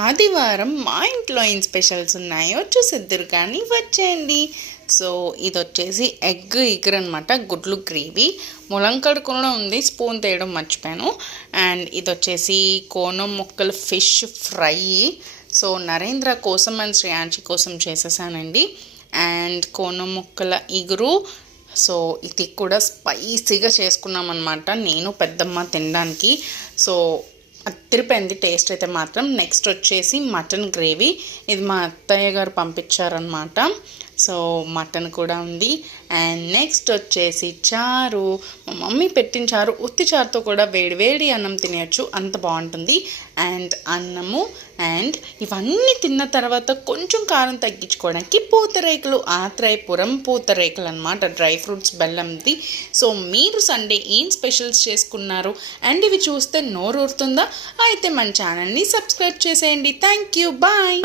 ఆదివారం మా ఇంట్లో ఏం స్పెషల్స్ ఉన్నాయో చూసిద్దురు కానీ వచ్చేయండి. సో ఇది వచ్చేసి ఎగ్ ఇగురు అనమాట, గుడ్లు గ్రేవీ. ములంకడ కూడా ఉంది, స్పూన్ తేయడం మర్చిపోయాను. అండ్ ఇది వచ్చేసి కోనం ముక్కలు ఫిష్ ఫ్రై. సో నరేంద్ర కోసం అండ్ శ్రేయాంశి కోసం చేసేసానండి. అండ్ కోనం ముక్కల ఇగురు. సో ఇది కూడా స్పైసీగా చేసుకున్నాం అనమాట, నేను పెద్దమ్మ తినడానికి. సో అదిరిపోయింది టేస్ట్ అయితే మాత్రం. నెక్స్ట్ వచ్చేసి మటన్ గ్రేవీ, ఇది మా అత్తయ్య గారు పంపించారనమాట. సో మటన్ కూడా ఉంది. అండ్ నెక్స్ట్ వచ్చేసి చారు, మా మమ్మీ పెట్టిన చారు. ఉత్తి చారుతో కూడా వేడి వేడి అన్నం తినేయచ్చు, అంత బాగుంటుంది. అండ్ అన్నము. అండ్ ఇవన్నీ తిన్న తర్వాత కొంచెం కారం తగ్గించుకోవడానికి పూతరేకులు, ఆత్రేయపురం పూతరేకులు అనమాట, డ్రై ఫ్రూట్స్ బెల్లంది. సో మీరు సండే ఏం స్పెషల్స్ చేసుకున్నారు అండ్ ఇవి చూస్తే నోరు ఊరుతుందా? అయితే మన ఛానల్ని సబ్స్క్రైబ్ చేసేయండి. Thank you, bye.